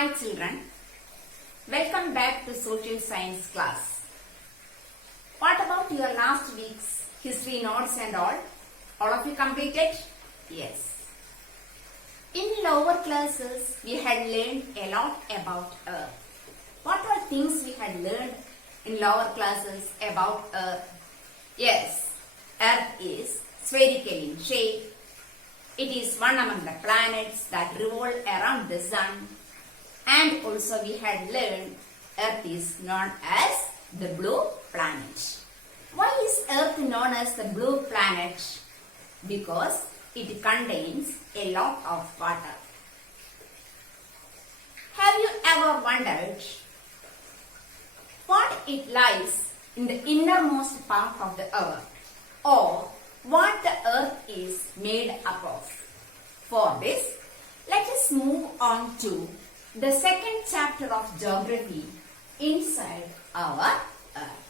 Hi children, welcome back to social science class. What about your last week's history notes and all? All of you completed? Yes. In lower classes, we had learned a lot about Earth. What were things we had learned in lower classes about Earth? Yes, Earth is spherical in shape. It is one among the planets that revolve around the sun. And also we had learned Earth is known as the blue planet. Why is Earth known as the blue planet? Because it contains a lot of water. Have you ever wondered what it lies in the innermost part of the Earth, or what the Earth is made up of? For this, let us move on to the second chapter of geography inside our Earth.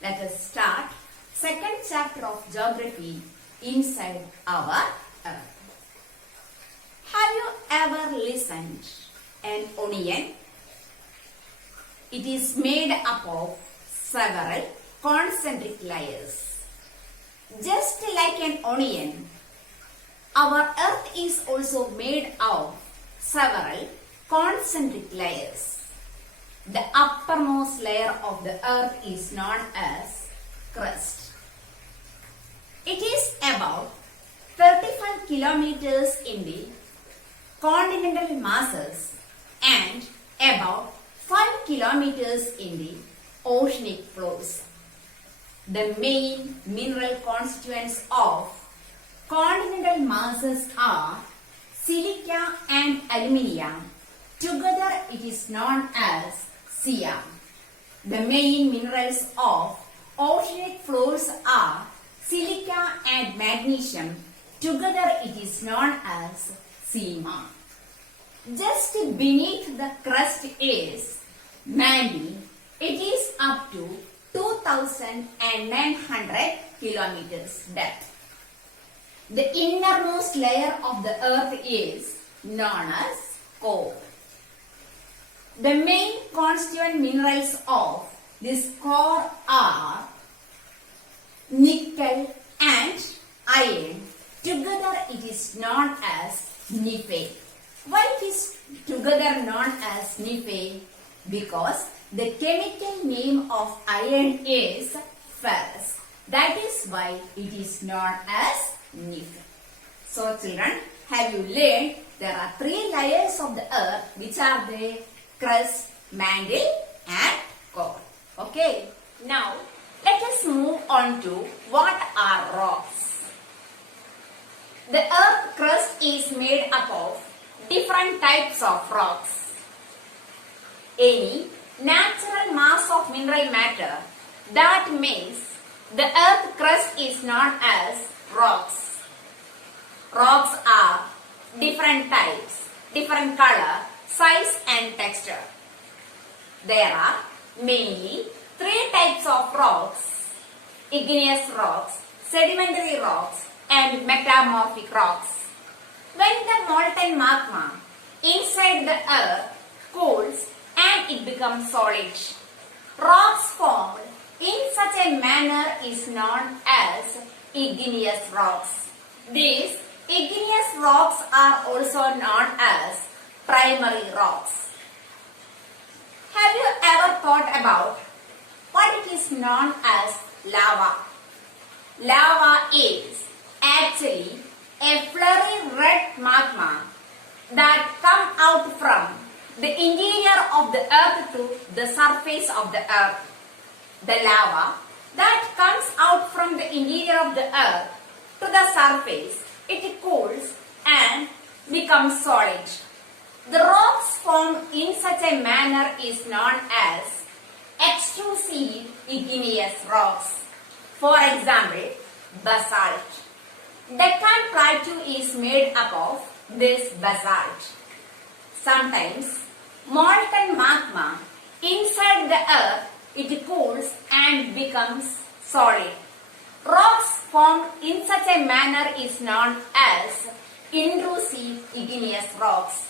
Let us start second chapter of geography inside our Earth. Have you ever listened an onion? It is made up of several concentric layers. Just like an onion, our Earth is also made of several concentric layers. The uppermost layer of the Earth is known as crust. It is about 35 kilometers in the continental masses and about 5 kilometers in the oceanic floors. The main mineral constituents of continental masses are silica and aluminium. Together it is known as Siam. The main minerals of oceanic floors are silica and magnesium. Together it is known as Sima. Just beneath the crust is mantle. It is up to 2,900 kilometers depth. The innermost layer of the Earth is known as core. The main constituent minerals of this core are nickel and iron. Together it is known as Nife. Why it is together known as Nife? Because the chemical name of iron is ferrous. That is why it is known as Nife. So children, have you learned there are three layers of the Earth, which are the crust, mantle and core. Okay. Now let us move on to what are rocks. The Earth crust is made up of different types of rocks. Any natural mass of mineral matter that makes the Earth crust is known as rocks. Rocks are different types, different color, size and texture. There are mainly three types of rocks: igneous rocks, sedimentary rocks and metamorphic rocks. When the molten magma inside the Earth cools and it becomes solid, rocks formed in such a manner is known as igneous rocks. These igneous rocks are also known as primary rocks. Have you ever thought about what it is known as lava? Lava is actually a fiery red magma that comes out from the interior of the Earth to the surface of the Earth. The lava that comes out from the interior of the Earth to the surface, it cools and becomes solid. The rocks formed in such a manner is known as extrusive igneous rocks. For example, basalt. Deccan Plateau is made up of this basalt. Sometimes molten magma inside the Earth, it cools and becomes solid. Rocks formed in such a manner is known as intrusive igneous rocks.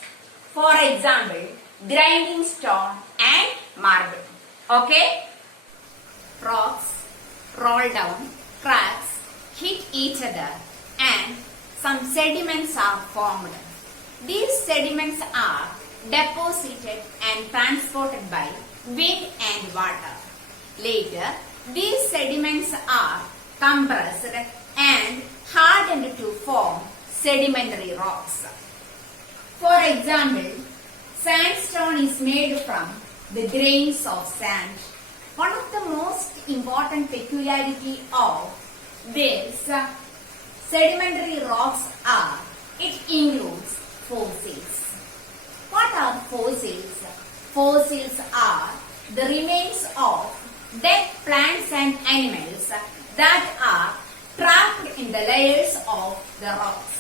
For example, grinding stone and marble. Okay? Rocks roll down, cracks hit each other and some sediments are formed. These sediments are deposited and transported by wind and water. Later, these sediments are compressed and hardened to form sedimentary rocks. For example, sandstone is made from the grains of sand. One of the most important peculiarity of these sedimentary rocks are it includes fossils. What are fossils? Fossils are the remains of dead plants and animals that are trapped in the layers of the rocks.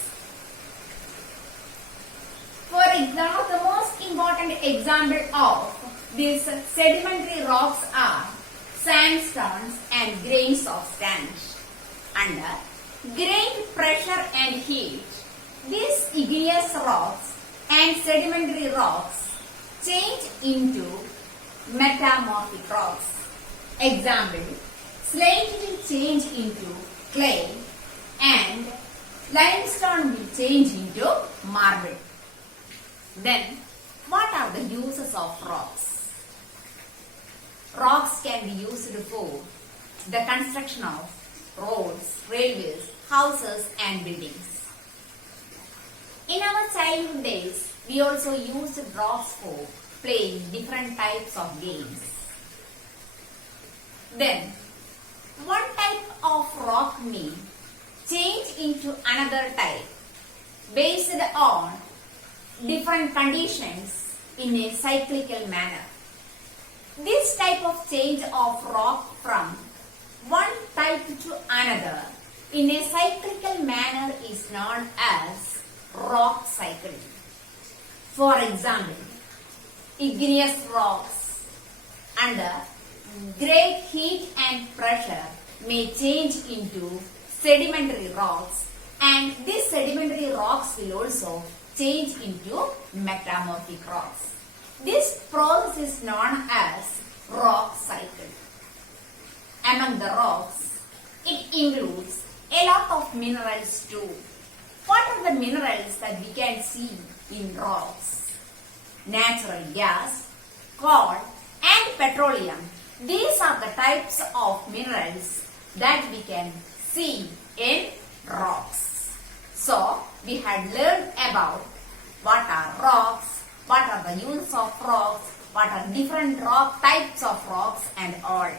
For example, the most important example of these sedimentary rocks are sandstones and grains of sand. Under great pressure and heat, these igneous rocks and sedimentary rocks change into metamorphic rocks. Example, slate will change into clay and limestone will change into marble. Then, what are the uses of rocks? Rocks can be used for the construction of roads, railways, houses and buildings. In our childhood days, we also used rocks for playing different types of games. Then, one type of rock may change into another type based on different conditions in a cyclical manner. This type of change of rock from one type to another in a cyclical manner is known as rock cycle. For example, igneous rocks under great heat and pressure may change into sedimentary rocks, and these sedimentary rocks will also change into metamorphic rocks. This process is known as rock cycle. Among the rocks, it includes a lot of minerals too. What are the minerals that we can see in rocks? Natural gas, coal and petroleum. These are the types of minerals that we can see in rocks. So, we had learned about what are rocks, what are the uses of rocks, what are different rock types of rocks and all.